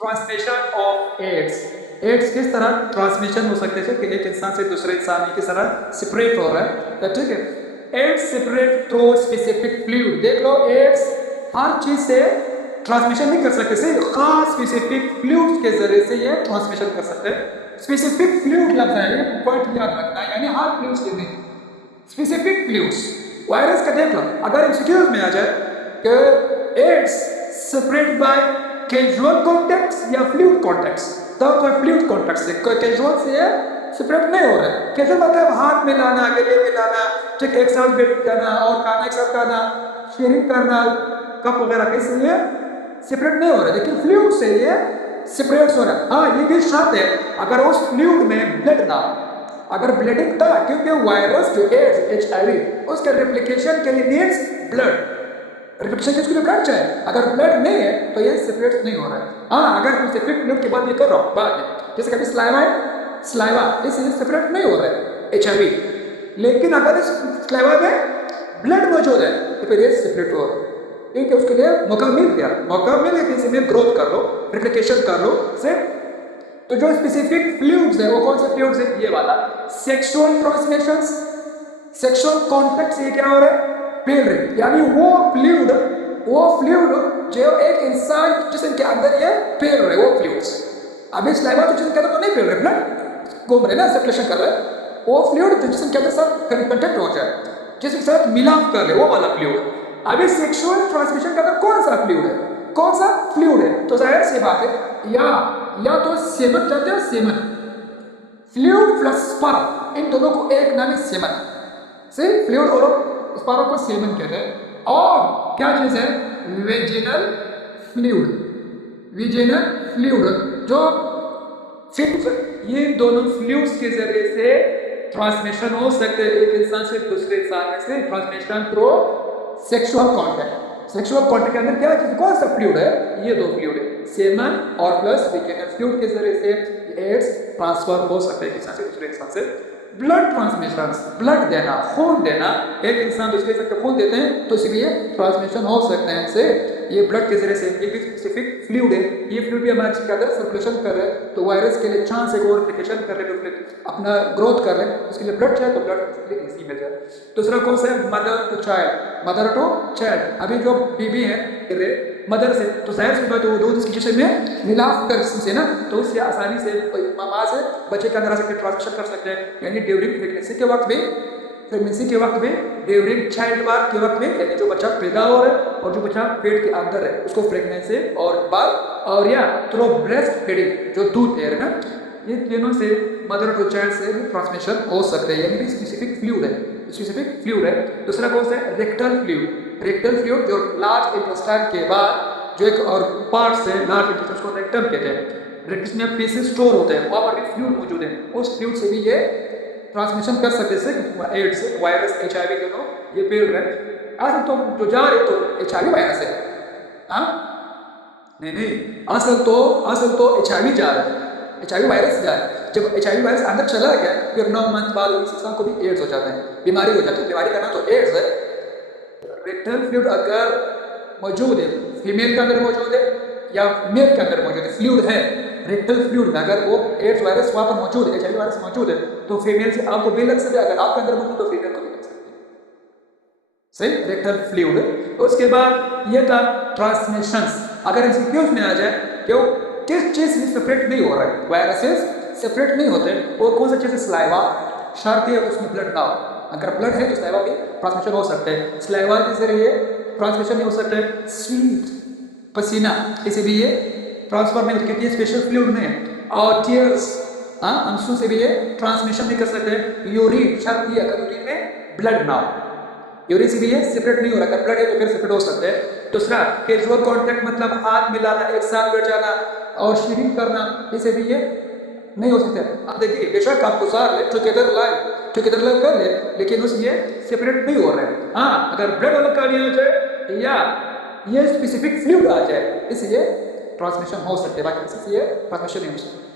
Transmission of ads. Ads किस तरह transmission हो सकते हैं कि एक इंसान से दूसरे इंसान किस तरह सेपरेट हो रहा है, तो ठीक है। AIDS separate through specific fluid. देख लो, एड्स हर चीज से ट्रांसमिशन नहीं कर सकते, सिर्फ खास स्पेसिफिक फ्लूइड के जरिए से ये ट्रांसमिशन कर सकते हैं। स्पेसिफिक फ्लूइड लगता है, ये पॉइंट याद रखना है, यानी हर फ्लूइड के नहीं, स्पेसिफिक फ्लूइड्स। वायरस का देख लो, अगर एमसीक्यूज में आ जाए कि AIDS separate by casual contacts या फ्लूइड कॉन्टैक्ट्स, तो कोई फ्लूइड कॉन्टैक्ट से, कोई कैजुअल से सेपरेट नहीं हो रहा है। कैजुअल मतलब हाथ में लाना, गले में लाना, ठीक एक साथ बैठ जाना और खाना एक साथ खाना, शेयरिंग करना, कप वगैरह, कैसे ये सेपरेट नहीं हो रहा है, लेकिन फ्लूइड से ये सेपरेट हो रहा है। हाँ, ये भी शर्त है अगर उस फ्लूइड में ब्लड ना हो, अगर ब्लडिंग था, क्योंकि वायरस जो एड्स HIV उसके रेप्लिकेशन के लिए नीड्स ब्लड, रेप्लिकेशन के लिए ब्लड चाहिए। अगर ब्लड नहीं है तो ये सेपरेट नहीं हो रहा है। हाँ, अगर स्पेसिफिक फ्लूइड की बात ये कर रहा हूँ बाद में, जैसे कभी स्लाइवा है, स्लाइवा इससे सेपरेट नहीं हो रहा है HIV, लेकिन अगर इस स्लाइवा में ब्लड मौजूद है तो फिर ये सेपरेट हो रहा है, क्योंकि उसके लिए मौका मिल गया कि इसमें ग्रोथ कर लो, रेप्लिकेशन कर लो से। तो जो स्पेसिफिक फ्लूइड्स है वो कौन से फ्लूइड्स है? ये वाला सेक्सुअल ट्रांसमिशंस, सेक्सुअल कॉन्टैक्ट से क्या हो रहा है? फैल रही, यानी वो फ्लूइड जो एक इंसान जिसम के अंदर ये फैल रहे, वो फ्लूइड्स। अभी स्लाइवा तो जिसम के अंदर तो नहीं फैल रहे, ब्लड घूम रहे ना, सर्कुलेशन कर रहे, वो फ्लूइड जो जिसम के अंदर साथ कंटेक्ट हो जाए, जिसके साथ मिलाप कर ले, वो वाला फ्लूइड। अभी सेक्सुअल ट्रांसमिशन का कौन सा फ्लूइड है? कौन सा फ्लूइड है? तो जाहिर सी बात है, या तो सेमन कहते हैं, सेमन फ्लूइड प्लस स्पर्म, इन दोनों को एक नाम है सेमन से, फ्लूइड और स्पर्म को सेमन कहते हैं। और क्या चीज है? वेजिनल फ्लूइड, वेजिनल फ्लूइड जो सिर्फ ये दोनों फ्लूइड्स के जरिए से ट्रांसमिशन हो सकते हैं एक इंसान से दूसरे इंसान में से, transmission through sexual contact. Sexual contact के अंदर क्या चीज, कौन सा फ्लूइड है? ये दो फ्लूइड है, सेमन और प्लस वेजिनल फ्लूइड के जरिए से एड्स ट्रांसफर हो सकते हैं एक इंसान से दूसरे इंसान से। ब्लड ट्रांसमिशन, ब्लड देना, खून देना, एक इंसान दूसरे इंसान को खून देते हैं तो इसलिए ट्रांसमिशन हो सकते हैं से, ये ब्लड के जरिए से। ये भी स्पेसिफिक फ्लूइड है, ये फ्लूइड भी हमारे के अंदर सर्कुलेशन कर रहे हैं, तो वायरस के लिए चांस है वो रेप्लिकेशन कर रहे हैं, अपना ग्रोथ कर रहे हैं, उसके लिए ब्लड चाहिए तो ब्लड इजी मिल जाए। दूसरा कौन सा है? Mother to child, mother to child. अभी जो बेबी है मदर से, तो जाहिर सी बात है वो दूध इसके जिसम में मिलाप कर से ना, तो उससे आसानी से माँ से बच्चे के अंदर आ सकते हैं, ट्रांसमिशन कर सकते हैं। यानी ड्यूरिंग प्रेगनेंसी के वक्त में, ड्यूरिंग चाइल्ड बर्थ के वक्त में, यानी जो बच्चा पैदा हो रहा है और जो बच्चा पेट के अंदर है उसको प्रेगनेंसी और बाद, और या थ्रू ब्रेस्ट फीडिंग, जो दूध दे रहे हैं ना, ये तीनों से मदर टू चाइल्ड से ट्रांसमिशन हो सकते हैं, यानी स्पेसिफिक फ्लूइड है, स्पेसिफिक फ्लूइड है। दूसरा कौन सा है? Rectal fluid. रेक्टल फ्लूइड जो लार्ज इंटेस्टाइन के बाद जो एक और पार्ट से, लार्ज इंटेस्टाइन को रेक्टम कहते हैं, रेक्टम में फीसेस स्टोर होते हैं, वहाँ पर भी फ्लूइड मौजूद है, उस फ्लूइड से भी ये ट्रांसमिशन कर सकते हैं एड्स, वायरस, HIV दोनों ये फैल रहे हैं। असल तो जो जा रहे तो HIV वायरस है, हाँ नहीं, असल तो HIV जा रहा है, HIV वायरस जा रहा है। जब HIV वायरस अंदर चला गया फिर 9 मंथ बाद उस इंसान को भी एड्स हो जाता है, बीमारी हो जाती है। बीमारी का नाम तो एड्स है। रेक्टल फ्लूइड अगर मौजूद है, फीमेल के अंदर मौजूद है या मेल के अंदर मौजूद है, फ्लूइड है रेक्टल फ्लूइड में, अगर वो एड्स वायरस वहाँ पर मौजूद है, HIV वायरस मौजूद है, तो फीमेल से आपको भी लग सकता है, अगर आपके अंदर मौजूद तो फीमेल को भी लग सकती है, सही, रेक्टल फ्लूइड। उसके बाद ये था ट्रांसमिशंस। अगर एमसीक्यूज में आ जाए कि किस चीज से सेपरेट नहीं हो रहा है, वायरसेस सेपरेट नहीं होते, वो कौन सा चीज है? स्लाइवा। शर्त है उसमें ब्लड ना हो, अगर ब्लड है तो स्लाइवा भी ट्रांसमिशन हो सकते हैं, स्लाइवा के जरिए ट्रांसमिशन नहीं हो सकता है। स्वीट, पसीना, इसे भी ये ट्रांसफर नहीं होती क्योंकि ये स्पेशल फ्लूइड नहीं है। और टीयर्स, आंसू से भी ये ट्रांसमिशन नहीं कर सकते। यूरिन, शर्त ये अगर यूरिन में ब्लड ना हो, यूरिन से भी ये सेपरेट नहीं हो रहा, अगर ब्लड है तो फिर सेपरेट हो सकते हैं। दूसरा कैजुअल कांटेक्ट, मतलब हाथ मिलाना, एक साथ बैठ जाना और शेयरिंग करना, इसे भी ये नहीं हो सकते। अब देखिए, बेशक आपको सार ले टुगेदर लाइव कर ले, लेकिन उस ये सेपरेट नहीं हो रहे हैं। हाँ, अगर ब्लड अलग कर लिया जाए या ये स्पेसिफिक फ्लूइड आ जाए, इसलिए ट्रांसमिशन हो सकते हैं, बाकी किसी से ये ट्रांसमिशन नहीं हो सकता।